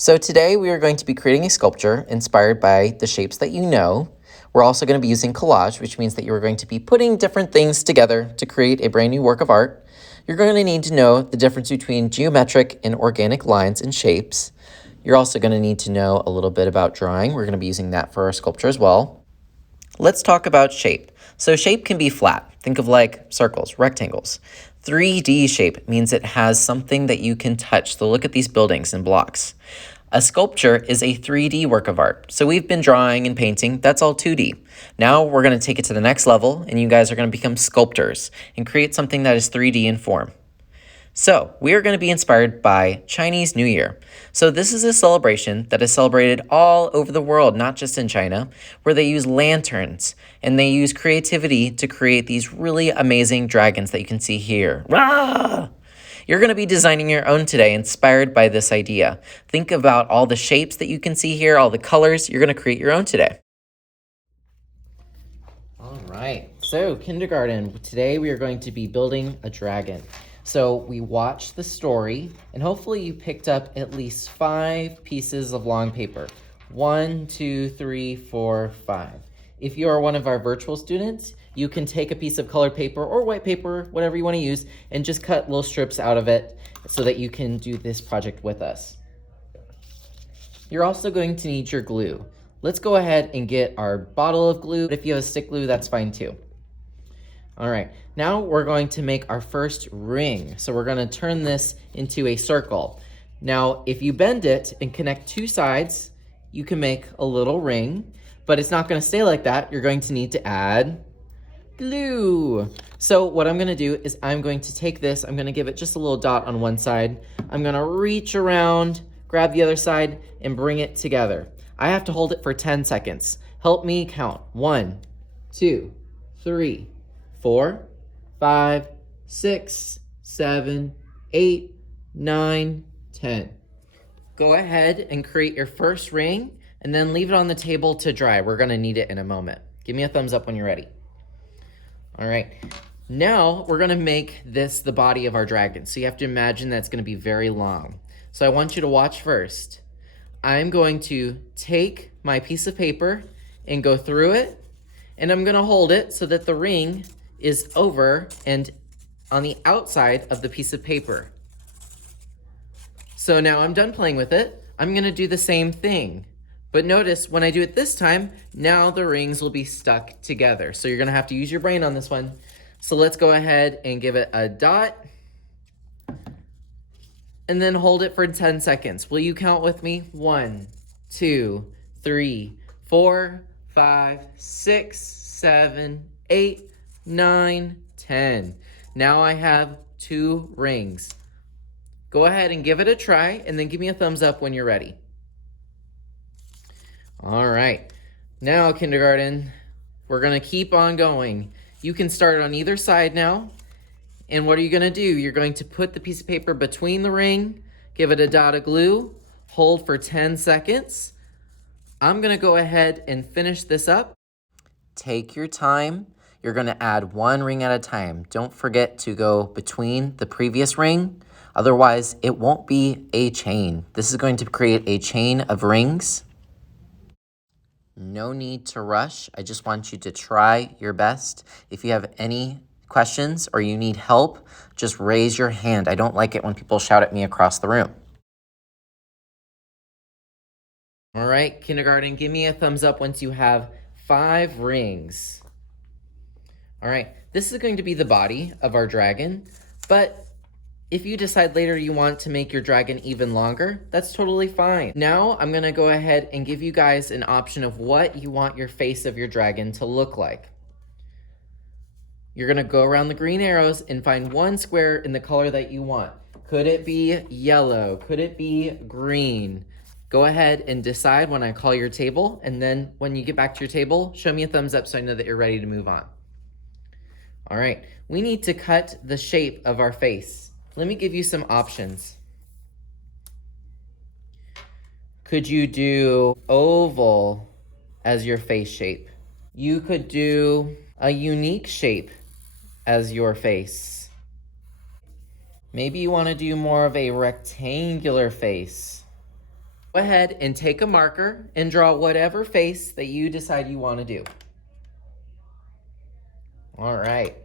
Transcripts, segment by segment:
So today we are going to be creating a sculpture inspired by the shapes that you know. We're also going to be using collage, which means that you are going to be putting different things together to create a brand new work of art. You're going to need to know the difference between geometric and organic lines and shapes. You're also going to need to know a little bit about drawing. We're going to be using that for our sculpture as well. Let's talk about shape. So shape can be flat. Think of like circles, rectangles. 3D shape means it has something that you can touch. So look at these buildings and blocks. A sculpture is a 3D work of art. So we've been drawing and painting, that's all 2D. Now we're going to take it to the next level, and you guys are going to become sculptors and create something that is 3D in form. So, we are going to be inspired by Chinese New Year. So, this is a celebration that is celebrated all over the world, not just in China, where they use lanterns and they use creativity to create these really amazing dragons that you can see here. Rah! You're going to be designing your own today, inspired by this idea. Think about all the shapes that you can see here, all the colors. You're going to create your own today. All right, so kindergarten, today we are going to be building a dragon. So we watched the story, and hopefully you picked up at least 5 pieces of long paper. 1, 2, 3, 4, 5. If you are one of our virtual students, you can take a piece of colored paper or white paper, whatever you want to use, and just cut little strips out of it so that you can do this project with us. You're also going to need your glue. Let's go ahead and get our bottle of glue. If you have a stick glue, that's fine too. All right, now we're going to make our first ring. So we're going to turn this into a circle. Now, if you bend it and connect 2 sides, you can make a little ring, but it's not going to stay like that. You're going to need to add glue. So what I'm going to do is I'm going to take this, I'm going to give it just a little dot on one side. I'm going to reach around, grab the other side, and bring it together. I have to hold it for 10 seconds. Help me count. 1, 2, 3, 4, 5, 6, 7, 8, 9, 10. Go ahead and create your first ring and then leave it on the table to dry. We're gonna need it in a moment. Give me a thumbs up when you're ready. All right, now we're gonna make this the body of our dragon. So you have to imagine that it's gonna be very long. So I want you to watch first. I'm going to take my piece of paper and go through it, and I'm gonna hold it so that the ring is over and on the outside of the piece of paper. So now I'm done playing with it. I'm gonna do the same thing. But notice when I do it this time, now the rings will be stuck together. So you're gonna have to use your brain on this one. So let's go ahead and give it a dot and then hold it for 10 seconds. Will you count with me? 1, 2, 3, 4, 5, 6, 7, 8, 9, 10. Now I have 2 rings. Go ahead and give it a try and then give me a thumbs up when you're ready. All right, now kindergarten, we're gonna keep on going. You can start on either side now. And what are you gonna do? You're going to put the piece of paper between the ring, give it a dot of glue, hold for 10 seconds. I'm gonna go ahead and finish this up. Take your time. You're gonna add 1 ring at a time. Don't forget to go between the previous ring. Otherwise, it won't be a chain. This is going to create a chain of rings. No need to rush. I just want you to try your best. If you have any questions or you need help, just raise your hand. I don't like it when people shout at me across the room. All right, kindergarten, give me a thumbs up once you have 5 rings. All right, this is going to be the body of our dragon, but if you decide later you want to make your dragon even longer, that's totally fine. Now I'm gonna go ahead and give you guys an option of what you want your face of your dragon to look like. You're gonna go around the green arrows and find 1 square in the color that you want. Could it be yellow? Could it be green? Go ahead and decide when I call your table, and then when you get back to your table, show me a thumbs up so I know that you're ready to move on. All right, we need to cut the shape of our face. Let me give you some options. Could you do oval as your face shape? You could do a unique shape as your face. Maybe you want to do more of a rectangular face. Go ahead and take a marker and draw whatever face that you decide you want to do. All right.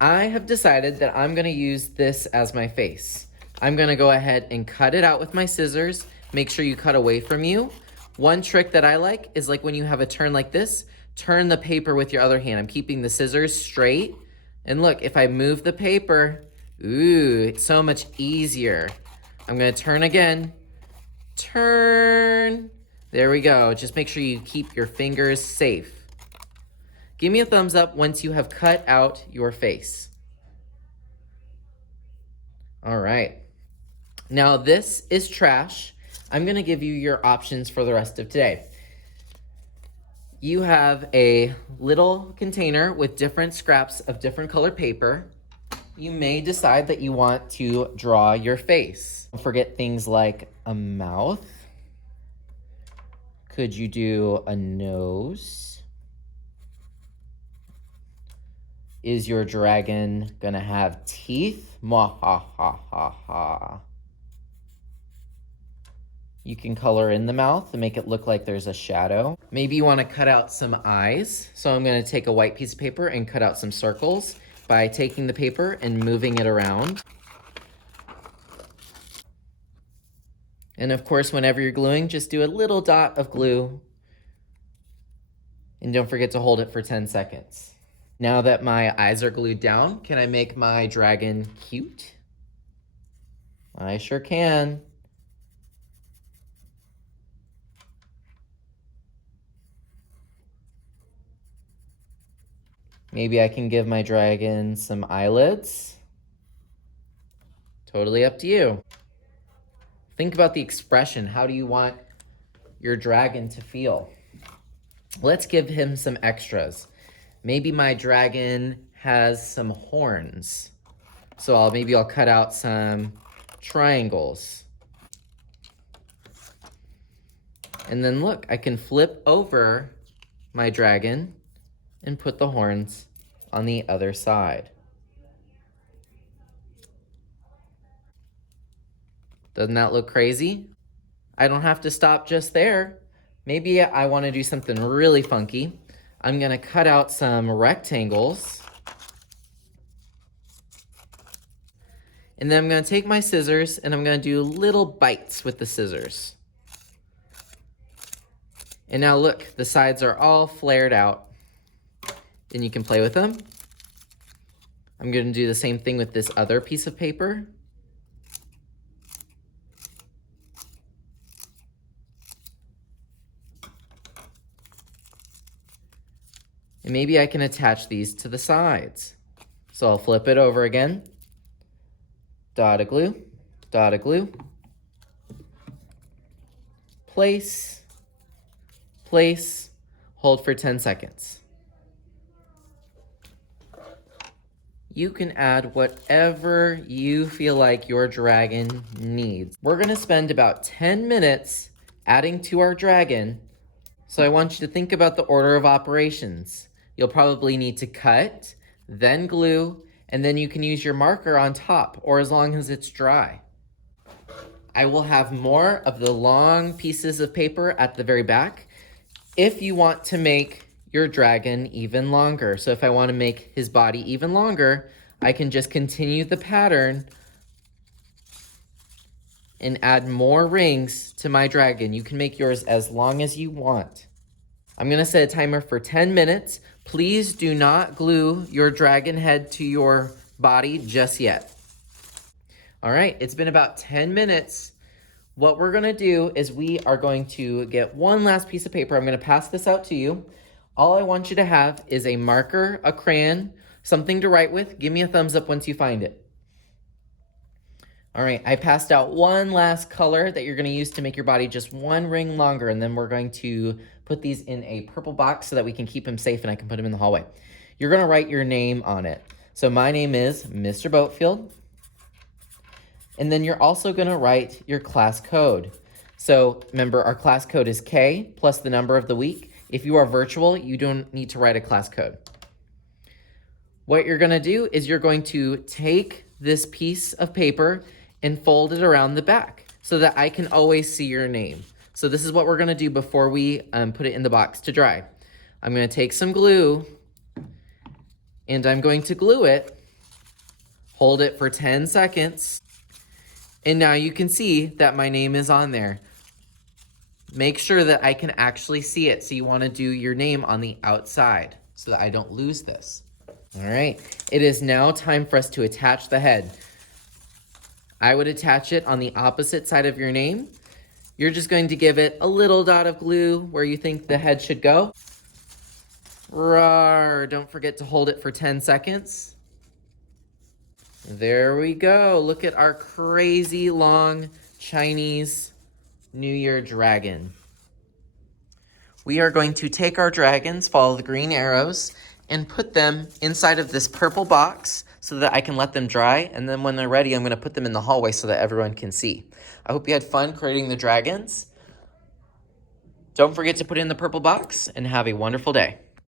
I have decided that I'm going to use this as my face. I'm going to go ahead and cut it out with my scissors. Make sure you cut away from you. One trick that I like is like when you have a turn like this, turn the paper with your other hand. I'm keeping the scissors straight. And look, if I move the paper, ooh, it's so much easier. I'm going to turn again. Turn. There we go. Just make sure you keep your fingers safe. Give me a thumbs up once you have cut out your face. All right. Now this is trash. I'm gonna give you your options for the rest of today. You have a little container with different scraps of different colored paper. You may decide that you want to draw your face. Don't forget things like a mouth. Could you do a nose? Is your dragon gonna have teeth? Mwahahaha. You can color in the mouth and make it look like there's a shadow. Maybe you wanna cut out some eyes. So I'm gonna take a white piece of paper and cut out some circles by taking the paper and moving it around. And of course, whenever you're gluing, just do a little dot of glue. And don't forget to hold it for 10 seconds. Now that my eyes are glued down, can I make my dragon cute? I sure can. Maybe I can give my dragon some eyelids. Totally up to you. Think about the expression. How do you want your dragon to feel? Let's give him some extras. Maybe my dragon has some horns. So maybe I'll cut out some triangles. And then look, I can flip over my dragon and put the horns on the other side. Doesn't that look crazy? I don't have to stop just there. Maybe I want to do something really funky. I'm gonna cut out some rectangles. And then I'm gonna take my scissors and I'm gonna do little bites with the scissors. And now look, the sides are all flared out. And you can play with them. I'm gonna do the same thing with this other piece of paper. And maybe I can attach these to the sides. So I'll flip it over again. Dot of glue, place, place, hold for 10 seconds. You can add whatever you feel like your dragon needs. We're gonna spend about 10 minutes adding to our dragon. So I want you to think about the order of operations. You'll probably need to cut, then glue, and then you can use your marker on top, or as long as it's dry. I will have more of the long pieces of paper at the very back if you want to make your dragon even longer. So if I want to make his body even longer, I can just continue the pattern and add more rings to my dragon. You can make yours as long as you want. I'm gonna set a timer for 10 minutes. Please do not glue your dragon head to your body just yet. All right, it's been about 10 minutes. What we're gonna do is we are going to get one last piece of paper. I'm gonna pass this out to you. All I want you to have is a marker, a crayon, something to write with. Give me a thumbs up once you find it. All right, I passed out one last color that you're gonna use to make your body just one ring longer, and then we're going to put these in a purple box so that we can keep them safe and I can put them in the hallway. You're gonna write your name on it. So my name is Mr. Boatfield. And then you're also gonna write your class code. So remember, our class code is K plus the number of the week. If you are virtual, you don't need to write a class code. What you're gonna do is you're going to take this piece of paper and fold it around the back. so that I can always see your name. So this is what we're gonna do before we put it in the box to dry. I'm gonna take some glue and I'm going to glue it, hold it for 10 seconds, and now you can see that my name is on there. Make sure that I can actually see it. So you wanna do your name on the outside so that I don't lose this. All right, it is now time for us to attach the head. I would attach it on the opposite side of your name. You're just going to give it a little dot of glue where you think the head should go. Roar, don't forget to hold it for 10 seconds. There we go. Look at our crazy long Chinese New Year dragon. We are going to take our dragons, follow the green arrows, and put them inside of this purple box so that I can let them dry. And then when they're ready, I'm gonna put them in the hallway so that everyone can see. I hope you had fun creating the dragons. Don't forget to put it in the purple box and have a wonderful day.